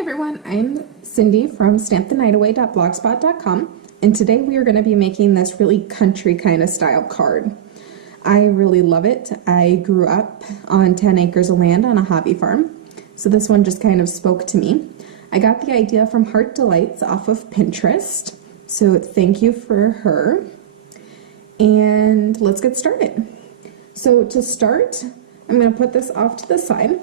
everyone, I'm Cindy from stampthenightaway.blogspot.com, and today we are going to be making this really country kind of style card. I really love it. I grew up on 10 acres of land on a hobby farm, so this one just kind of spoke to me. I got the idea from Heart Delights off of Pinterest, so thank you for her. And let's get started. So to start, I'm going to put this off to the side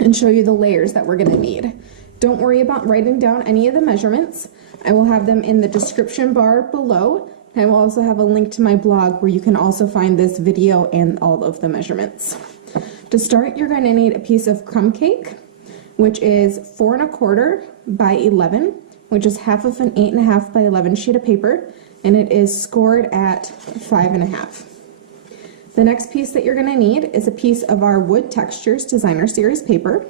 and show you the layers that we're going to need. Don't worry about writing down any of the measurements. I will have them in the description bar below. I will also have a link to my blog where you can also find this video and all of the measurements. To start, you're going to need a piece of crumb cake, which is 4 1/4 by 11, which is half of an 8 1/2 by 11 sheet of paper, and it is scored at 5 1/2. The next piece that you're going to need is a piece of our Wood Textures Designer Series paper.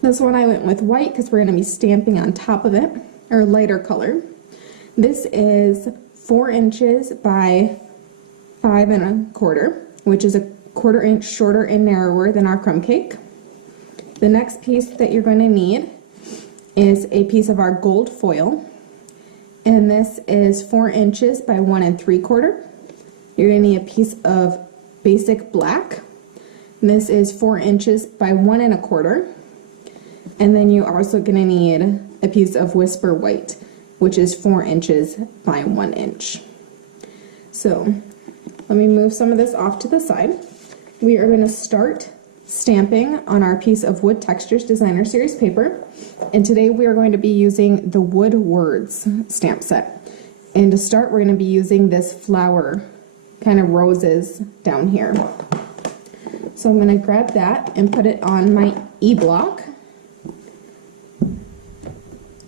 This one I went with white because we're going to be stamping on top of it, or lighter color. This is 4 inches by 5 1/4, which is a 1/4 inch shorter and narrower than our crumb cake. The next piece that you're going to need is a piece of our gold foil, and this is 4 inches by 1 3/4. You're going to need a piece of basic black. This is 4 inches by 1 1/4. And then you're also going to need a piece of Whisper White, which is 4 inches by 1 inch. So let me move some of this off to the side. We are going to start stamping on our piece of Wood Textures Designer Series paper. And today we are going to be using the Wood Words stamp set. And to start, we're going to be using this flower kind of roses down here. So I'm going to grab that and put it on my e-block.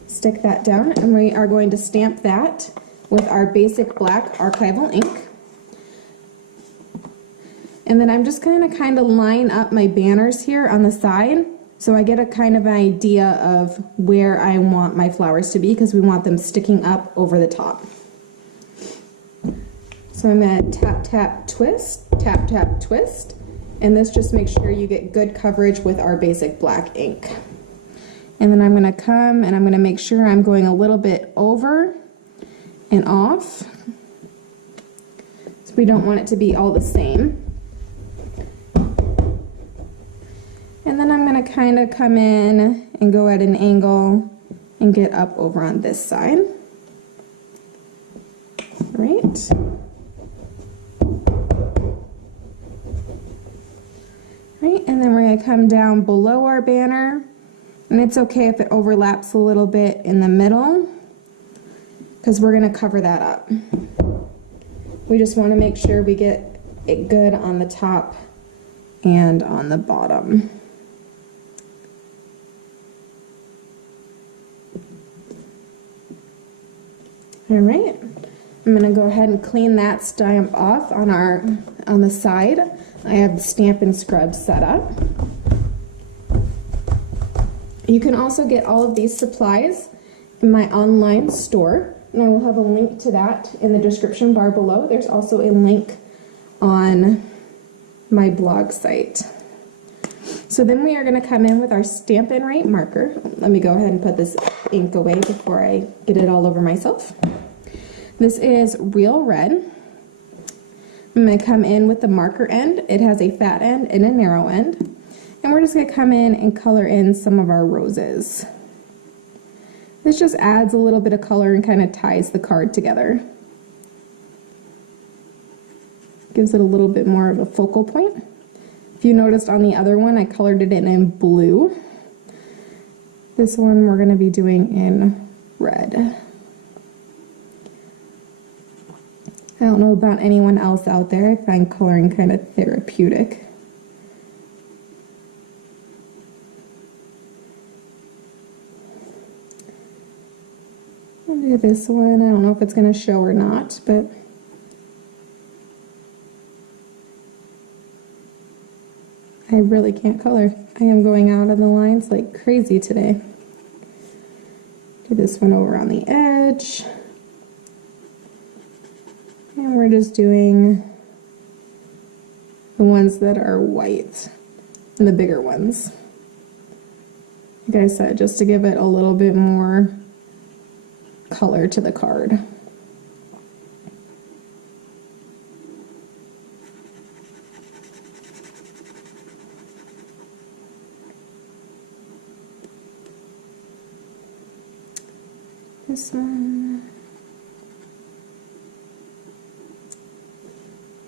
Stick that down, and we are going to stamp that with our basic black archival ink. And then I'm just going to kind of line up my banners here on the side so I get a kind of an idea of where I want my flowers to be, because we want them sticking up over the top. So I'm going to tap, tap, twist, tap, tap, twist, and this just makes sure you get good coverage with our basic black ink. And then I'm going to come and I'm going to make sure I'm going a little bit over and off, so we don't want it to be all the same. And then I'm going to kind of come in and go at an angle and get up over on this side. Right. And then we're going to come down below our banner, and it's okay if it overlaps a little bit in the middle because we're going to cover that up. We just want to make sure we get it good on the top and on the bottom. All right, I'm going to go ahead and clean that stamp off on the side. I have the Stampin' Scrub set up. You can also get all of these supplies in my online store, and I will have a link to that in the description bar below. There's also a link on my blog site. So then we are going to come in with our Stampin' Right marker. Let me go ahead and put this ink away before I get it all over myself. This is Real Red. I'm going to come in with the marker end. It has a fat end and a narrow end. And we're just going to come in and color in some of our roses. This just adds a little bit of color and kind of ties the card together. Gives it a little bit more of a focal point. If you noticed on the other one, I colored it in blue. This one we're going to be doing in red. I don't know about anyone else out there. I find coloring kind of therapeutic. I'll do this one. I don't know if it's going to show or not, but I really can't color. I am going out of the lines like crazy today. Do this one over on the edge. And we're just doing the ones that are white, and the bigger ones. Like I said, just to give it a little bit more color to the card. This one.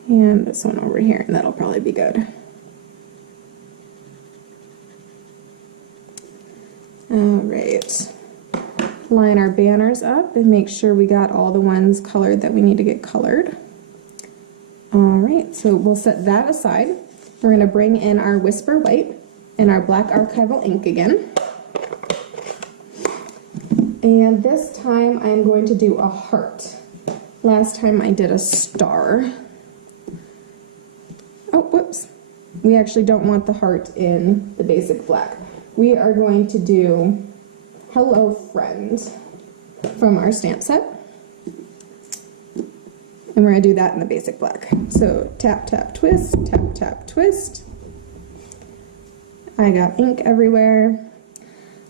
And this one over here, and that'll probably be good. All right. Line our banners up and make sure we got all the ones colored that we need to get colored. All right, so we'll set that aside. We're going to bring in our Whisper White and our black archival ink again. And this time I'm going to do a heart. Last time I did a star. Oh, whoops. We actually don't want the heart in the basic black. We are going to do Hello Friend from our stamp set. And we're going to do that in the basic black. So tap, tap, twist, tap, tap, twist. I got ink everywhere,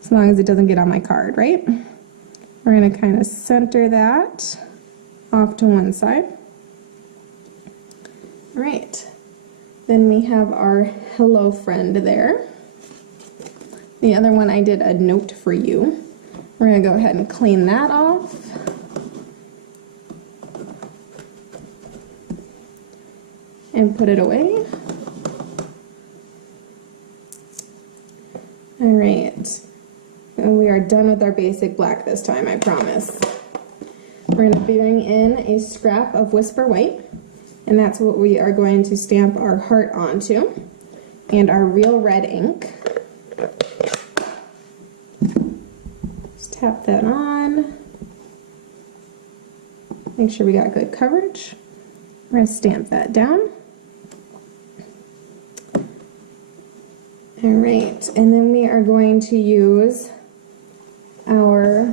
as long as it doesn't get on my card, right? We're going to kind of center that off to one side. All right. Then we have our Hello Friend there. The other one I did a note for you. We're going to go ahead and clean that off. And put it away. All right. And we are done with our basic black this time, I promise. We're going to bring in a scrap of Whisper White. And that's what we are going to stamp our heart onto. And our real red ink. Just tap that on. Make sure we got good coverage. We're going to stamp that down. All right, and then we are going to use our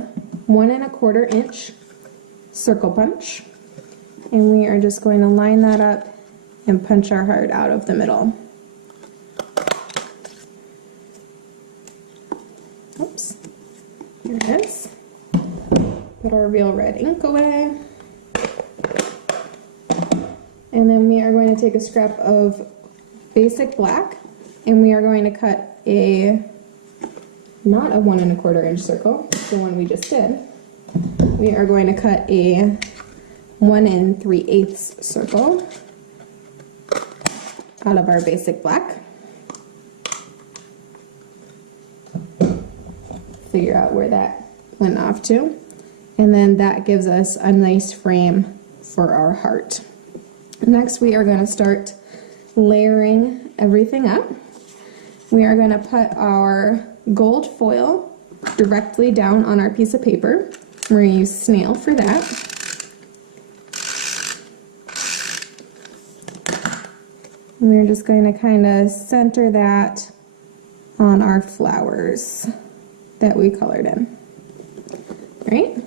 1 1/4 inch circle punch. And we are just going to line that up and punch our heart out of the middle. Oops, here it is. Put our real red ink away. And then we are going to take a scrap of basic black, and we are going to cut not a 1 1/4 inch circle, the one we just did. We are going to cut a 1 3/8 circle out of our basic black. Figure out where that went off to. And then that gives us a nice frame for our heart. Next, we are going to start layering everything up. We are going to put our gold foil directly down on our piece of paper. We're going to use snail for that. And we're just going to kind of center that on our flowers that we colored in. All right.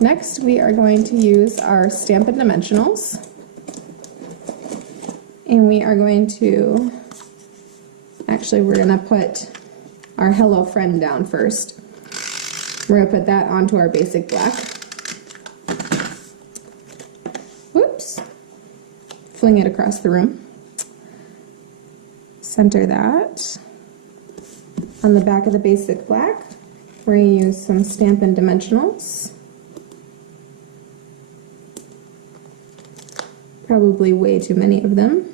Next, we are going to use our Stampin' Dimensionals. And we are going to, actually we're going to put our Hello Friend down first. We're going to put that onto our basic black. Whoops. Fling it across the room. Center that. On the back of the basic black, we're going to use some Stampin' Dimensionals. Probably way too many of them.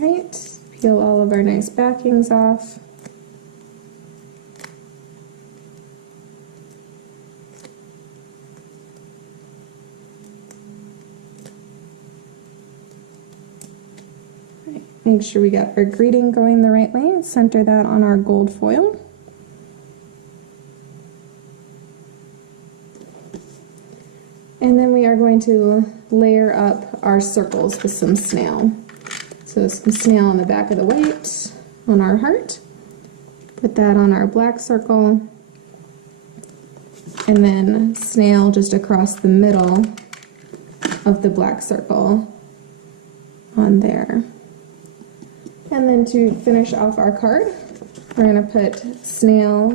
Right, peel all of our nice backings off. Right, make sure we got our greeting going the right way. Center that on our gold foil. And then we are going to layer up our circles with some snail. So some snail on the back of the white on our heart. Put that on our black circle. And then snail just across the middle of the black circle on there. And then to finish off our card, we're going to put snail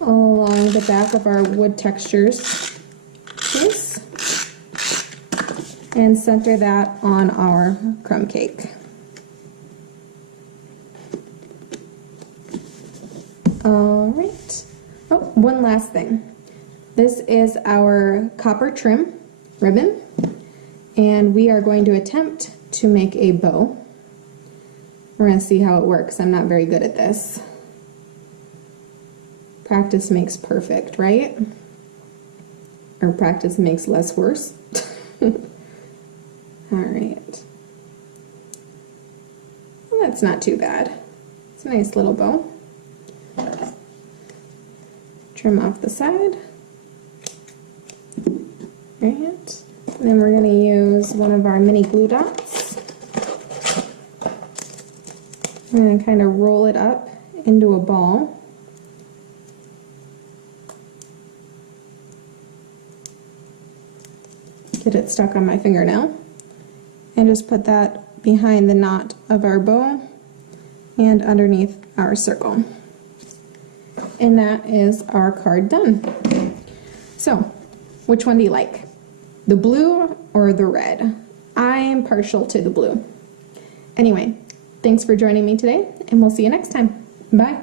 all along the back of our wood textures piece and center that on our crumb cake. All right. Oh, one last thing. This is our copper trim ribbon, and we are going to attempt to make a bow. We're going to see how it works. I'm not very good at this. Practice makes perfect, right? Or practice makes less worse. All right. Well, that's not too bad. It's a nice little bow. Trim off the side. Right. And then we're going to use one of our mini glue dots. And kind of roll it up into a ball. Get it stuck on my fingernail. And just put that behind the knot of our bow and underneath our circle. And that is our card done. So, which one do you like? The blue or the red? I'm partial to the blue. Anyway, thanks for joining me today, and we'll see you next time. Bye.